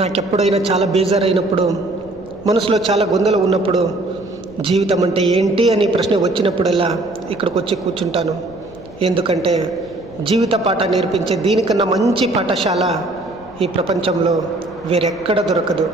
నాకెప్పుడైనా చాలా బేజారైనప్పుడు, మనసులో చాలా గొందలు ఉన్నప్పుడు, జీవితం అంటే ఏంటి అని ప్రశ్న వచ్చినప్పుడల్లా ఇక్కడికి వచ్చి కూర్చుంటాను. ఎందుకంటే జీవిత పాఠ నేర్పించే దీనికన్నా మంచి పాఠశాల ఈ ప్రపంచంలో వేరెక్కడ దొరకదు.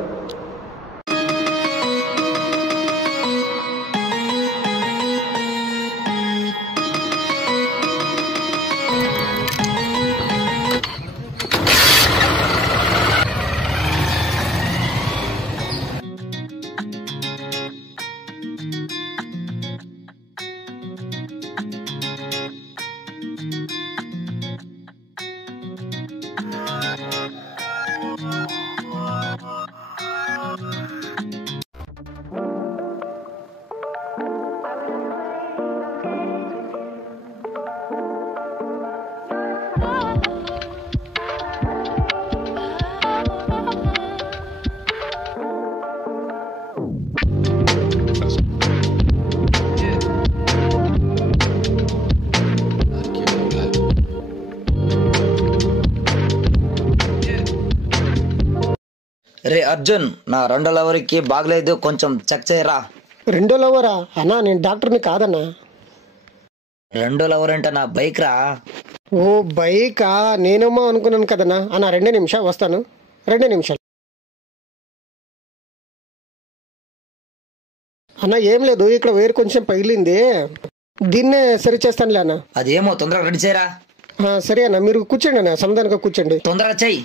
రే అర్జున్, నా రెండో లవర్కి బాగలేదు, కొంచెం చెక్ చేయరా. రెండో లవరా అన్నా? నేను డాక్టర్ని కాదన్నా. రెండో లవర్ అంటే నా బైక్ రా. ఓ బైకా? నేనేమో అనుకున్నాను కదన్నా. అన్నా 2 నిమిషాలు వస్తాను, 2 నిమిషాలు. అన్న ఏం లేదు, ఇక్కడ వేరు కొంచెం పగిలింది, దీన్నే సరి చేస్తానులే అన్న. అదేమో తొందరగా రెడీ చేయరా. సరే అన్న, మీరు కూర్చోండి అన్న, సమాధానంగా కూర్చోండి. తొందరగా చెయ్యి.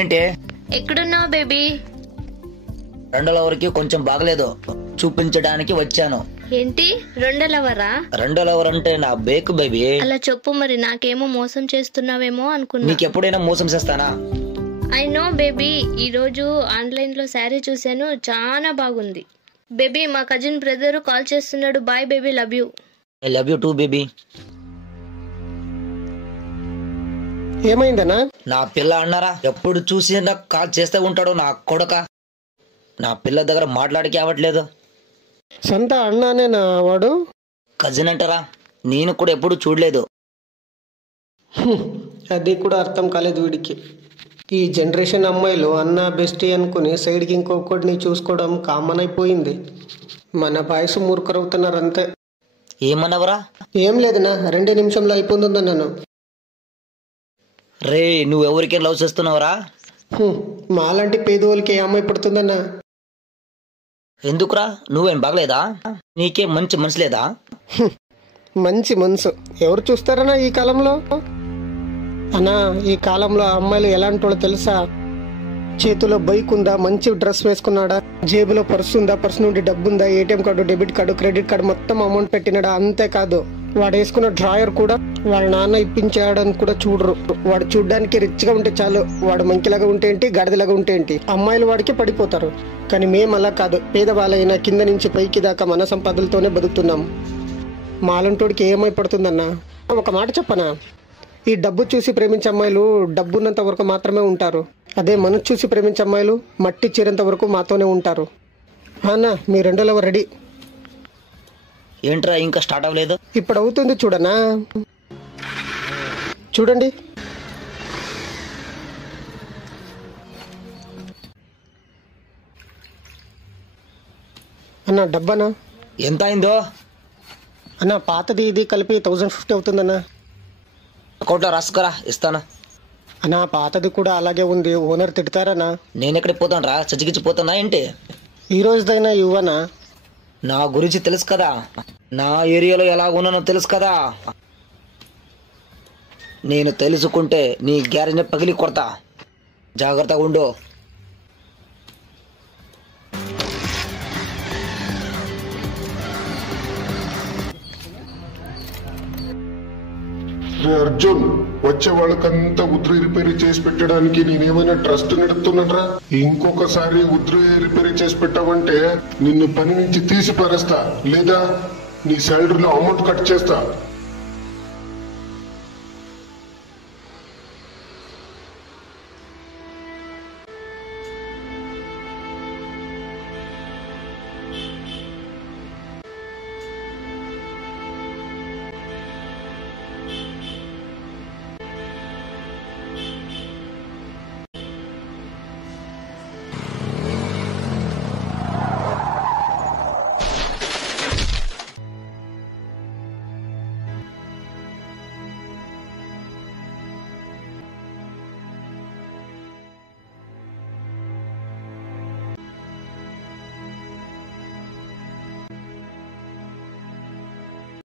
ఏంటి ఎక్కడున్నావు బేబీ? రెండో లవర్కి కొంచెం బాగలేదు, చూపించడానికి వచ్చాను. ఏంటి రెండో లవరా? రెండో లవర్ అంటే నా బైక్ బేబీ. అలా చెప్పు మరి, నాకేమో మోసం చేస్తున్నావేమో అనుకున్నా. నీకు ఎప్పుడైనా మోసం చేస్తానా? ఐ నో బేబీ, ఈ రోజు ఆన్లైన్ లో శారీ చూశాను, చాలా బాగుంది. బేబీ మా కజిన్ బ్రదర్ కాల్ చేస్తున్నాడు. Bye baby, love you. I love you too baby. ఏమైందన్నా? నా పిల్ల అన్నారా, ఎప్పుడు చూసి నాకు కాల్ చేస్తే ఉంటాడు నా కొడక. నా పిల్ల దగ్గర మాట్లాడికి అవ్వట్లేదు. సొంత అన్నానేనా వాడు? కజిన్ అంటారా, నేను కూడా ఎప్పుడు చూడలేదు. అది కూడా అర్థం కాలేదు వీడికి. ఈ జనరేషన్ అమ్మాయిలు అన్న బెస్టీ అనుకుని సైడ్కి ఇంకొకటిని చూసుకోవడం కామన్ అయిపోయింది. మన బాయ్స్ మూర్ఖరవుతున్నారు అంతే. ఏమన్నవరా? ఏం లేదన్నా, 2 నిమిషంలో అయిపోతుందన్నాను. రే, నువ్వు ఎవరికే లవ్ చేస్తున్నావురా? మాలాంటి పేదోళ్ళకి ఏ అమ్మాయి పడుతుందన్నా? ఎందుకురా, నువ్వేం బాగలేదా? నీకేం మంచి మనసు లేదా? మంచి మనసు ఎవరు చూస్తారన్నా ఈ కాలంలో? అన్నా ఈ కాలంలో అమ్మాయిలు ఎలాంటి వాళ్ళు తెలుసా? చేతిలో బైక్ ఉందా, మంచి డ్రెస్ వేసుకున్నాడా, జేబులో పర్సు ఉందా, పర్సు నుండి డబ్బు ఉందా, ATM card, debit card, credit card మొత్తం అమౌంట్ పెట్టినాడా, అంతేకాదు వాడు వేసుకున్న డ్రాయర్ కూడా వాళ్ళ నాన్న ఇప్పించాడని కూడా చూడరు. వాడు చూడడానికి రిచ్ గా ఉంటే చాలు, వాడు మంకిలాగా ఉంటే ఏంటి, గడిదలాగా ఉంటే ఏంటి, అమ్మాయిలు వాడికి పడిపోతారు. కానీ మేము అలా కాదు, పేదవాళ్ళైనా కింద నుంచి పైకి దాకా మన సంపాదనలతోనే బతుకుతున్నాం. మాలంటోడికి ఏమై పడుతుందన్నా? ఒక మాట చెప్పనా, ఈ డబ్బు చూసి ప్రేమించే అమ్మాయిలు డబ్బున్నంత వరకు మాత్రమే ఉంటారు. అదే మనసు చూసి ప్రేమించే అమ్మాయిలు మట్టి చీరేంత వరకు మాతోనే ఉంటారు. అన్నా మీ రెండో లవర్ రెడీ. ఏంట్రా ఇంకా స్టార్ట్ అవ్వలేదు? ఇప్పుడు అవుతుంది చూడనా, చూడండి. అన్నా డబ్బనా? ఎంత అయిందో? అన్నా పాతది ఇది కలిపి 1050 అవుతుందన్నా. అకౌంట్లో రాసుకురా, ఇస్తాను. అన్నా పాతది కూడా అలాగే ఉంది, ఓనర్ తిడతారనా? నేను ఎక్కడికి పోతాను రా, చచ్చిగిచ్చిపోతానా ఏంటి? ఈ రోజుదైనా ఇవ్వనా? నా గురించి తెలుసు కదా, నా ఏరియాలో ఎలా ఉన్నానో తెలుసు కదా. నేను తెలుసుకుంటే నీ గ్యారేజ్ని పగిలి కొడతా, జాగ్రత్తగా ఉండు. అర్జున్, వచ్చే వాళ్ళకంతా ఉద్రి రిపేర్ చేసి పెట్టడానికి నేనేమైనా ట్రస్ట్ నడుపుతున్నాడ్రా? ఇంకొకసారి ఉద్రి రిపేర్ చేసి పెట్టావంటే నిన్ను పని నుంచి తీసి పారేస్తా, లేదా నీ శాలరీలో అమౌంట్ కట్ చేస్తా.